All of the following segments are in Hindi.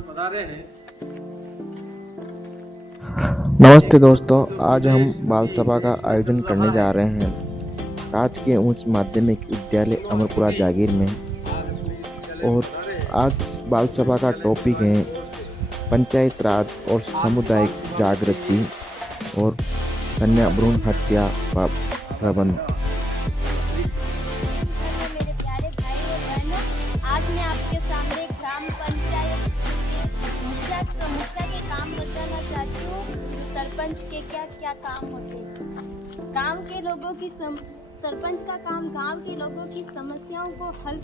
मेहमान पधारे हैं। नमस्ते दोस्तों, आज हम बाल सभा का आयोजन करने जा रहे हैं राजकीय उच्च माध्यमिक विद्यालय अमरपुरा जागीर में। आज अपने विद्यालय में और पधारे हैं। आज बाल सभा का विद्यालय टॉपिक प्रशासन है की ओर से पंचायत राज और आज बाल सामुदायिक सभा के जागृति लिए और कन्या भ्रूण हत्या का प्रबंध। नमस्कार मेरे प्यारे भाई और बहनों, आज मैं आपके सामने ग्राम पंचायत के मुखिया के काम बताना चाहती हूँ। सरपंच के क्या क्या काम होते हैं। गांव के लोगों की सरपंच का काम गांव के लोगों की समस्याओं को हल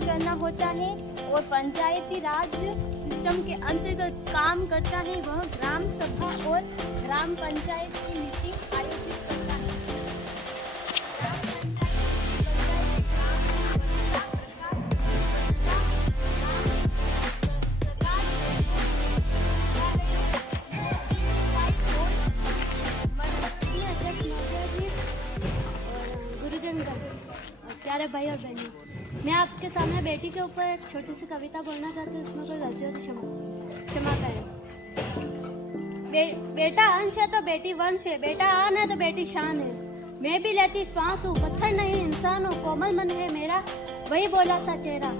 करना होता है और पंचायती राज सिस्टम के अंतर्गत काम करता है। वह ग्राम सभा और ग्राम पंचायत की मीटिंग आयोजित करता है। प्यारे भाई और बहनों, मैं आपके सामने बेटी के ऊपर एक छोटी सी कविता बोलना चाहती हूँ। उसमें कोई गलती हो तो क्षमा करें। बेटा अंश है तो बेटी वंश है, बेटा आन है तो बेटी शान है। मैं भी लेती श्वास हूँ, पत्थर नहीं इंसान हूँ, कोमल मन है मेरा वही बोला सा चेहरा।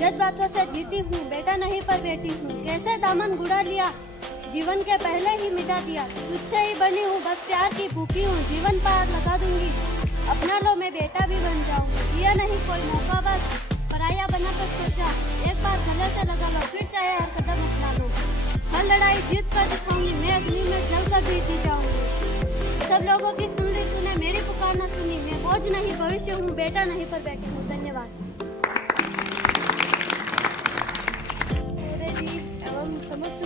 जज्बातों से जीती हूँ, बेटा नहीं पर बेटी हूँ। कैसे दामन गुड़ा लिया, जीवन के पहले ही मिटा दिया। तुझसे ही बनी हूँ, बस प्यार की भूखी हूँ, जीवन पार लगा दूंगी। अपना लो मैं बेटा भी बन जाऊंगी। दिया नहीं कोई मौका, बस पराया बना कर सोचा। एक बार गले से लगा लो, फिर चाहे हर कदम अपना लो। हर लड़ाई जीत कर दिखाऊंगी, मैं अग्नि में जल कर भी जी जाऊंगी। सब लोगों की सुन ली तूने, मेरी पुकार न सुनी। मैं बोझ नहीं भविष्य हूँ, बेटा नहीं पर बेटी हूँ। धन्यवाद। एवं समस्त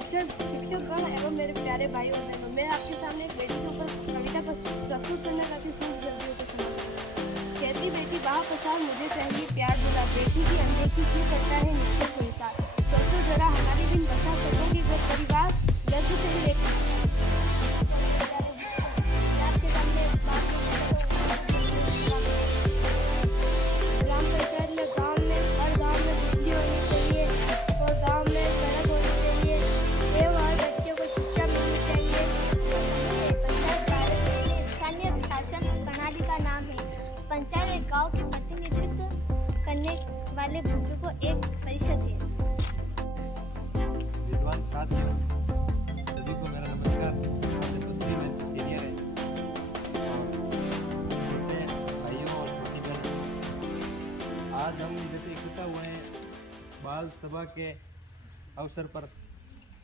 शिक्षकगण एवं मेरे प्यारे भाई और बहनों, मैं आपके सामने एक बेटी के ऊपर कविता प्रस्तुत करना चाहती हूँ। कहती बेटी बाह पसार मुझे चाहिए प्यार बुला, बेटी की अनदेखी क्यों करता है निश्चय संसार। सोचो जरा हमारे दिन बचा सकोगी वो परिवार, दर्द से ही लेकर ग्राम पंचायत में गाँव में हर गाँव में बिजली होनी चाहिए और गाँव में सड़क होनी चाहिए एवं हर बच्चे को शिक्षा मिलनी चाहिए। पंचायत भारत में स्थानीय शासन प्रणाली का नाम है। पंचायत एक गाँव के प्रतिनिधित्व करने वाले बुजुर्गों को एक परिषद है। विद्वान साथियों, सभी को मेरा नमस्कार। मेरे सीनियर है छोटे भाइयों और छोटी बहनों, आज हम जैसे इकट्ठा हुए हैं बाल सभा के अवसर पर।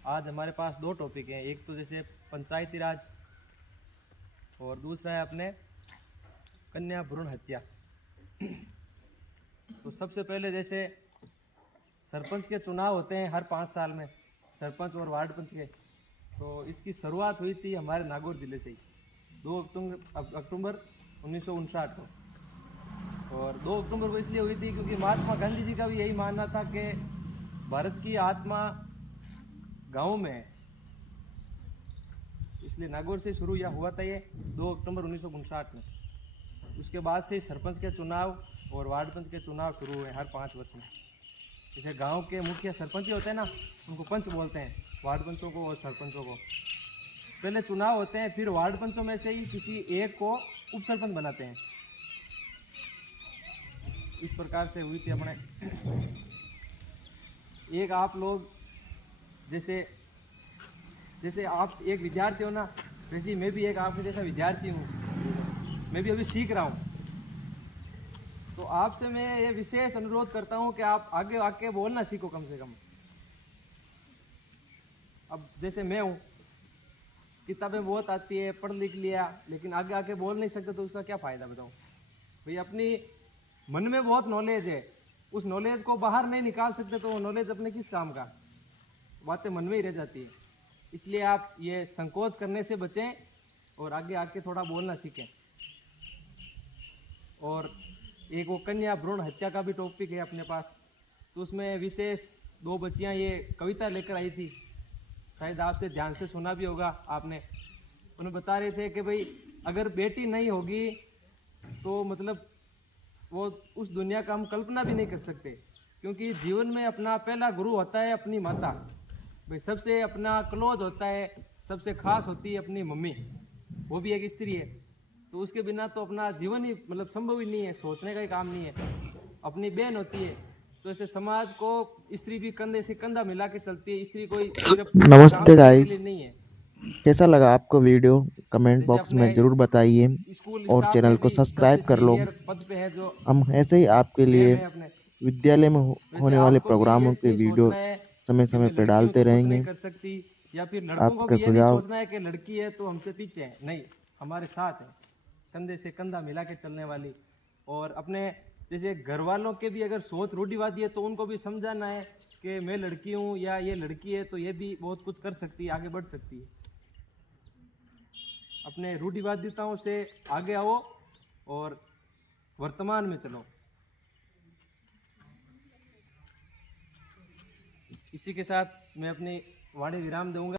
आज हमारे पास दो टॉपिक हैं, एक तो जैसे पंचायती राज और दूसरा है अपने कन्या भ्रूण हत्या। तो सबसे पहले जैसे सरपंच के चुनाव होते हैं हर 5 साल में, सरपंच और वार्ड पंच के। तो इसकी शुरुआत हुई थी हमारे नागौर जिले से ही 2 अक्टूबर 1959 को। और 2 अक्टूबर को इसलिए हुई थी क्योंकि महात्मा गांधी जी का भी यही मानना था कि भारत की आत्मा गाँव में है। इसलिए नागौर से शुरू यह हुआ था ये 2 अक्टूबर 1959 में। उसके बाद से सरपंच के चुनाव और वार्ड पंच के चुनाव शुरू हुए हर 5 वर्ष में। जैसे गांव के मुखिया सरपंच होते हैं ना, उनको पंच बोलते हैं, वार्ड पंचों को और सरपंचों को। पहले चुनाव होते हैं, फिर वार्ड पंचों में से ही किसी एक को उप सरपंच बनाते हैं। इस प्रकार से हुई थी अपने। एक आप लोग जैसे आप एक विद्यार्थी हो ना, वैसे ही मैं भी एक आपके जैसा विद्यार्थी हूँ। मैं भी अभी सीख रहा हूँ। तो आपसे मैं ये विशेष अनुरोध करता हूँ कि आप आगे आके बोलना सीखो कम से कम। अब जैसे मैं हूँ, किताबें बहुत आती है, पढ़ लिख लिया, लेकिन आगे आके बोल नहीं सकते, तो उसका क्या फ़ायदा बताओ भाई। अपनी मन में बहुत नॉलेज है, उस नॉलेज को बाहर नहीं निकाल सकते, तो वो नॉलेज अपने किस काम का। बातें मन में ही रह जाती है। इसलिए आप ये संकोच करने से बचें और आगे आके थोड़ा बोलना सीखें। और एक वो कन्या भ्रूण हत्या का भी टॉपिक है अपने पास। तो उसमें विशेष 2 बच्चियां ये कविता लेकर आई थी, शायद आपसे ध्यान से सुना भी होगा आपने। उन्हें बता रहे थे कि भाई अगर बेटी नहीं होगी तो मतलब वो उस दुनिया का हम कल्पना भी नहीं कर सकते क्योंकि जीवन में अपना पहला गुरु होता है अपनी माता। भाई सबसे अपना क्लोज होता है, सबसे खास होती है अपनी मम्मी, वो भी एक स्त्री है। तो उसके बिना तो अपना जीवन ही मतलब संभव ही नहीं है, सोचने का ही काम नहीं है। अपनी बहन होती है, तो ऐसे समाज को स्त्री भी कंधे से कंधा मिला के चलती है। स्त्री कोई सिर्फ नमस्ते काम करने के गाइस, लिए नहीं है। कैसा लगा आपको वीडियो कमेंट जैसे बॉक्स अपने में ज़रूर बताइए स्कूल और स्टाफ चैनल में को भी सब्सक्राइब सबसे कर लो। सीनियर पद पे है जो हम ऐसे ही आपके लिए मैम है अपने। विद्यालय में वैसे होने वाले आपको भी ये प्रोग्रामों के नहीं वीडियो सोचना है समय कि समय मैं पर लड़की हूँ डालते तो कुछ नहीं रहेंगे। कर सकती, या फिर लड़कों को आपका भी ये नहीं सुझाव सोचना है कि लड़की है तो हमसे पीछे है। नहीं, हमारे साथ है, कंधे से कंधा मिला के चलने वाली। और अपने जैसे घर वालों के भी अगर सोच रूढ़िवादी है तो उनको भी समझाना है कि मैं लड़की हूँ या ये लड़की है तो ये भी बहुत कुछ कर सकती है, आगे बढ़ सकती है। अपने रूढ़िवादिताओं से आगे आओ और वर्तमान में चलो। इसी के साथ मैं अपनी वाणी विराम दूंगा।